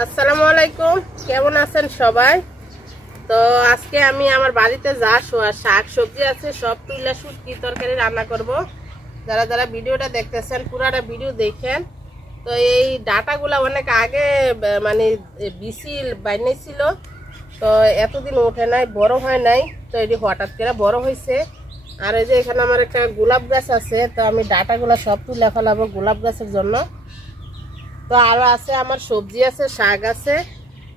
আসসালামু আলাইকুম, কেমন আছেন সবাই? তো আজকে আমি আমার বাড়িতে যা শাক সবজি আছে সব তুইলা শুটকি তরকারি রান্না করব। যারা যারা ভিডিওটা দেখতেছেন পুরাটা ভিডিও দেখেন। তো এই ডাটাগুলা অনেক আগে মানে বিসিল বানিয়েছিল, তো এতদিন ওঠে নাই, বড় হয় নাই, তো এটি হঠাৎ করে বড় হয়েছে। আর এই যে এখানে আমার একটা গোলাপ গাছ আছে, তো আমি ডাটাগুলা সব তুলে ফেলাবো গোলাপ গাছের জন্য। তো আরো আছে আমার সবজি আছে, শাক আছে।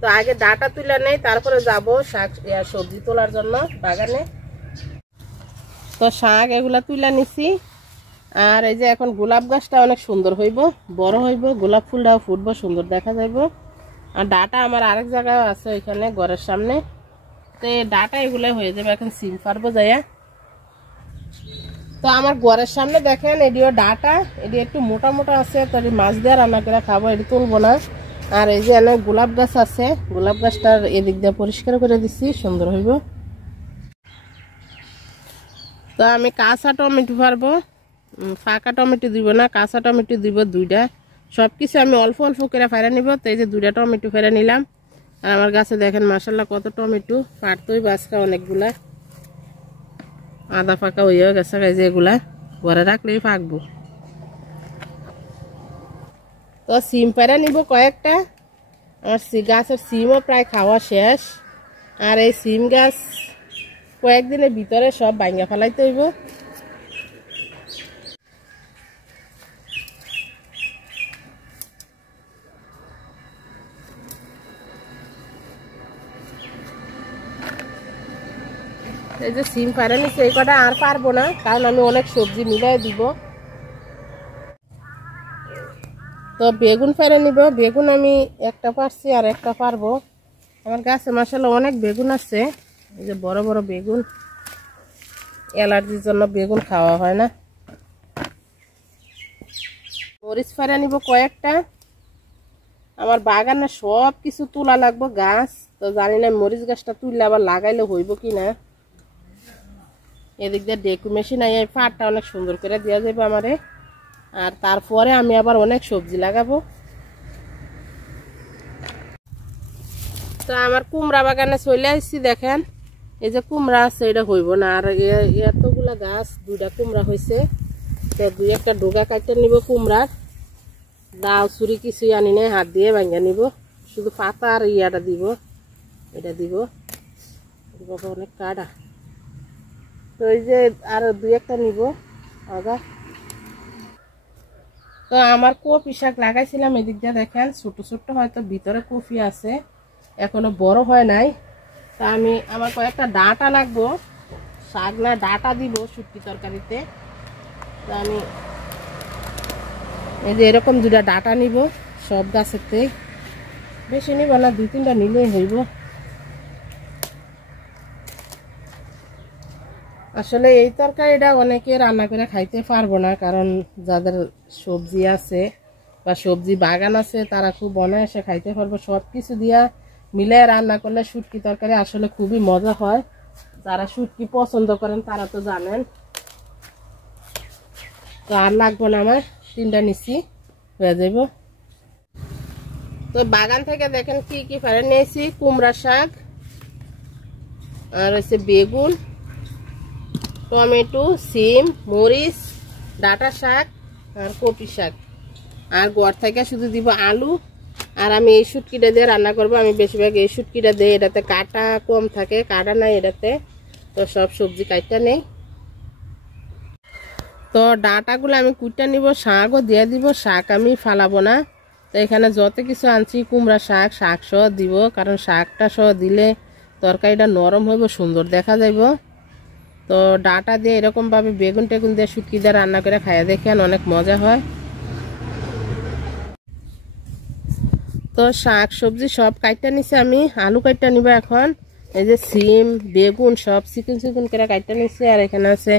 তো আগে ডাটা তুলে নেই, তারপরে যাব শাক সবজি তোলার জন্য বাগানে। তো শাক এগুলা তুলে নিছি। আর এই যে এখন গোলাপ গাছটা অনেক সুন্দর হইব, বড় হইব, গোলাপ ফুলটাও ফুটবো, সুন্দর দেখা যাইব। আর ডাটা আমার আরেক জায়গায় আছে, ওইখানে ঘরের সামনে। তো এই ডাটা এগুলো হয়ে যাবে, এখন সিম পারবো যাইয়া। তো আমার ঘরের সামনে দেখেন এটিও ডাটা, এটি একটু মোটা মোটা আছে, তো মাছ দিয়ে রান্না করে খাবো, এটি তুলবো না। আর এই যে অনেক গোলাপ গাছ আছে, গোলাপ গাছটার এদিক দিয়ে পরিষ্কার করে দিচ্ছি, সুন্দর হইব। তো আমি কাঁচা টমেটো পারবো, ফাঁকা টমেটো দিব না, কাঁচা টমেটো দিব দুইটা। সব কিছু আমি অল্প অল্প করে ফেরা নিব। তো এই যে দুইটা টমেটো ফেরা নিলাম। আর আমার গাছে দেখেন মাশাল্লাহ কত টমেটো, পারতোই বাঁচকা অনেকগুলা, আদা ফাঁকা হইয়া গেছে। এই যে এগুলা ঘরে রাখলেই পাকবো। তো সিম পেরা নিব কয়েকটা। আমার গাছের সিমও প্রায় খাওয়া শেষ। আর এই সিম গাছ কয়েকদিনের ভিতরে সব ভাঙা ফেলাইতে হইব। এই যে সিম পারে নিচ্ছে, এই কটা আর পারবো না, কারণ আমি অনেক সবজি মিলাই দিব। তো বেগুন ফেরে নিব, বেগুন আমি একটা পারছি আর একটা পারবো। আমার গাছে মাশাআল্লাহ অনেক বেগুন আছে, এই যে বড় বড় বেগুন। অ্যালার্জির জন্য বেগুন খাওয়া হয় না। মরিচ ফেরে নিব কয়েকটা। আমার বাগানে সব কিছু তোলা লাগবো গাছ, তো জানি না মরিচ গাছটা তুললে আবার লাগাইলে হইব কি না। এদিক দিয়ে ডেকু মেশিন এই পাটটা অনেক সুন্দর করে দেওয়া যাবে আমারে। আর তারপরে আমি আবার অনেক সবজি লাগাবো। তো আমার কুমড়া বাগানে চলে আসছি, দেখেন এই যে কুমড়া আছে, এটা হইব না। আর এতগুলা গাছ, দুইটা কুমড়া হয়েছে। তো দুই একটা ডোগা কাটতে নিব কুমড়ার। দাও ছুরি কিছুই আনি নাই, হাত দিয়ে ভাঙা নিব, শুধু পাতা আর ইয়াটা দিব, এটা দিব। বাবা অনেক কাটা। তো এই যে আর দুই একটা নিব আগা। তো আমার কপি শাক লাগাইছিলাম, এদিক দিয়ে দেখেন ছোট ছোট, হয়তো ভিতরে কপি আছে, এখনো বড় হয় নাই। তা আমি আমার কয়েকটা ডাঁটা লাগবো, শাক না ডাঁটা দিব শুটকি তরকারিতে। তো আমি এই যে এরকম দুটা ডাঁটা নিব সব গাছেতে, বেশি নিব না, দুই তিনটা নিলেই হইব। আসলে এই তরকারিটা অনেকে রান্না করে খাইতে পারবো না, কারণ যাদের সবজি আছে বা সবজি বাগান আছে তারা খুব অনায়াসে খাইতে পারবো। সব কিছু দিয়া মিলে রান্না করলে শুটকি তরকারি আসলে খুবই মজা হয়। যারা শুটকি পছন্দ করেন তারা তো জানেন। তো আর লাগবো না, আমার তিনটা নিচ্ছি হয়ে যাব। তো বাগান থেকে দেখেন কি কি ফেলে নিয়েছি, কুমড়া শাক, আর হচ্ছে বেগুন, টমেটো, সিম, মরিচ, ডাঁটা শাক আর কপি শাক। আর ঘর থেকে শুধু দিব আলু। আর আমি এই শুটকিটা দিয়ে রান্না করব। আমি বেশিরভাগ এই শুটকিটা দিই, এটাতে কাটা কম থাকে, কাটা নাই এটাতে। তো সব সবজি কাটটা নেই। তো ডাঁটাগুলো আমি কুটটা নিব, শাকও দিয়ে দিব, শাক আমি ফালাবো না। তো এখানে যত কিছু আনছি কুমড়া শাক, শাক সহ দিব, কারণ শাকটা সহ দিলে তরকারিটা নরম হইব, সুন্দর দেখা যাইব। তো ডাঁটা দিয়ে এরকমভাবে বেগুন টেগুন দিয়ে শুটকি দিয়ে রান্না করে খাইয়া দেখেন, অনেক মজা হয়। তো শাক সবজি সব কাটটা নিছি, আমি আলু কাটটা নিব এখন। এই যে সিম বেগুন সব চিকন চিকন করে কাটটা নিছি। আর এখানে আছে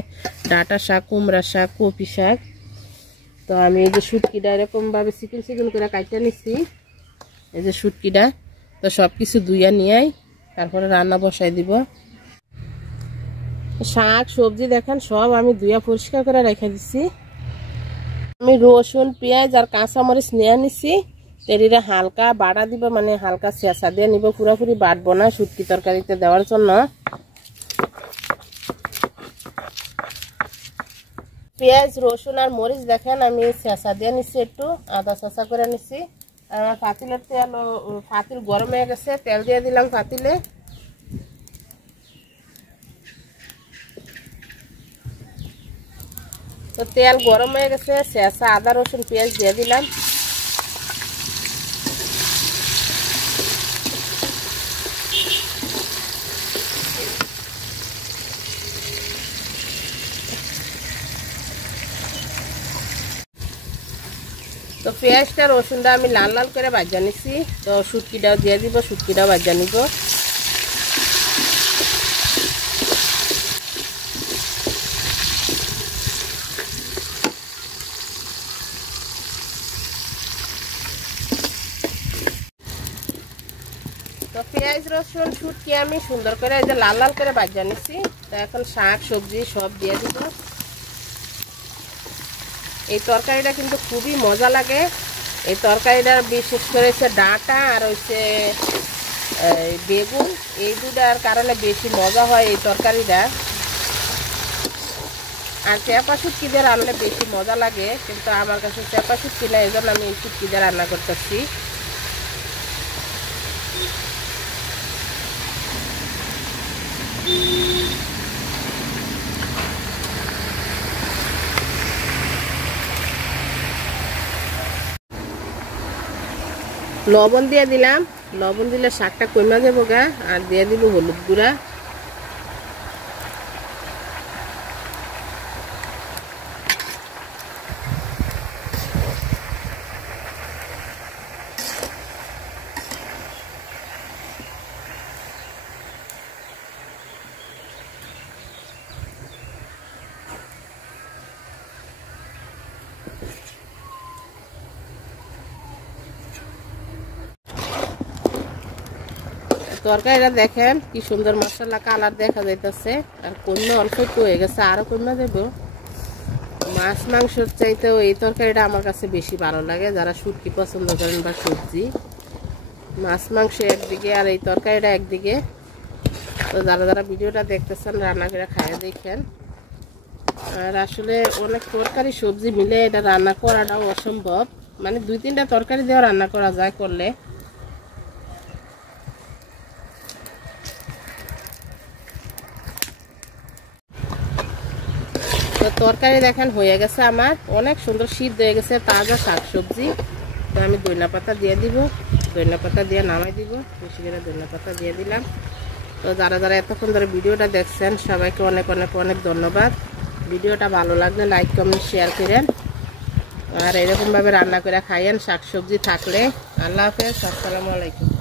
ডাঁটা শাক, কুমড়া শাক, কপি শাক। তো আমি এই যে শুটকিটা এরকমভাবে চিকন চিকন করে কাটটা নিছি, এই যে শুটকিটা। তো সব কিছু ধুইয়া নিয়ে তারপরে রান্না বসাই দিব। শাক সবজি দেখেন সব আমি ধুইয়া পরিষ্কার করে রেখে দিছি। আমি রসুন পেঁয়াজ আর কাঁচামরিচ নিয়ে নিছি। তেরিটা হালকা বাটা দিব, মানে হালকা চেঁচা দিয়ে নিব, পুরোপুরি বাটবো না শুটকি তরকারিতে দেওয়ার জন্য। পেঁয়াজ রসুন আর মরিচ দেখেন আমি চেঁচা দিয়ে নিচ্ছি, একটু আদা চেঁচা করে নিচ্ছি। আর আমার পাতিলের তেল, পাতিল গরম হয়ে গেছে, তেল দিয়ে দিলাম পাতিলে। তো তেল গরম হয়ে গেছে, চেঁচা আদা রসুন পেঁয়াজ দিয়ে দিলাম। তো পেঁয়াজটা রসুনটা আমি লাল লাল করে ভাজা নিচ্ছি। তো শুটকিটাও দিয়ে দিব, শুটকিটাও ভাজা নিব। তো পেঁয়াজ রসুন শুটকি আমি সুন্দর করে এই যে লাল লাল করে ভাজা নিচ্ছি। তো এখন শাক সবজি সব দিয়ে দিব। এই তরকারিটা কিন্তু খুবই মজা লাগে। এই তরকারিটা বিশেষ করে হচ্ছে ডাঁটা আর হচ্ছে বেগুন, এই দুটার কারণে বেশি মজা হয় এই তরকারিটা। আর চেপা শুটকি দিয়ে রান্নালে বেশি মজা লাগে, কিন্তু আমার কাছে চেপা শুটকি না, এই জন্য আমি এই শুটকি দিয়ে রান্না করতেছি। লবণ দিয়ে দিলাম, লবণ দিলে শাকটা কমে যাবো গা। আর দিয়ে দিব হলুদ গুঁড়া। তরকারিটা দেখেন কি সুন্দর মশলা কালার দেখা যাইতেছে। আর কমে অল্প একটু হয়ে গেছে, আরো কমে দেবো। মাছ মাংসের চাইতেও এই তরকারিটা আমার কাছে বেশি ভালো লাগে, যারা শুটকি পছন্দ করেন বা সবজি। মাছ মাংস একদিকে আর এই তরকারিটা একদিকে। তো যারা যারা ভিডিওটা দেখতেছেন রান্না করে খাইয়ে দেখেন। আর আসলে অনেক তরকারি সবজি মিলে এটা রান্না করাটাও অসম্ভব, মানে 2-3টা তরকারি দিয়েও রান্না করা যায় করলে। তো তরকারি দেখেন হয়ে গেছে আমার, অনেক সুন্দর সিদ্ধ হয়ে গেছে, তাজা শাক সবজি। তো আমি ধনিয়া পাতা দিয়ে দিব, ধনিয়া পাতা দিয়ে নামাই দিব। বেশি করে ধনিয়া পাতা দিয়ে দিলাম। তো যারা যারা এতক্ষণ ধরে ভিডিওটা দেখছেন সবাইকে অনেক অনেক অনেক ধন্যবাদ। ভিডিওটা ভালো লাগলে লাইক কমেন্ট শেয়ার করেন, আর এরকমভাবে রান্না করে খাইয়েন শাক সবজি থাকলে। আল্লাহ হাফেজ, আসসালামু আলাইকুম।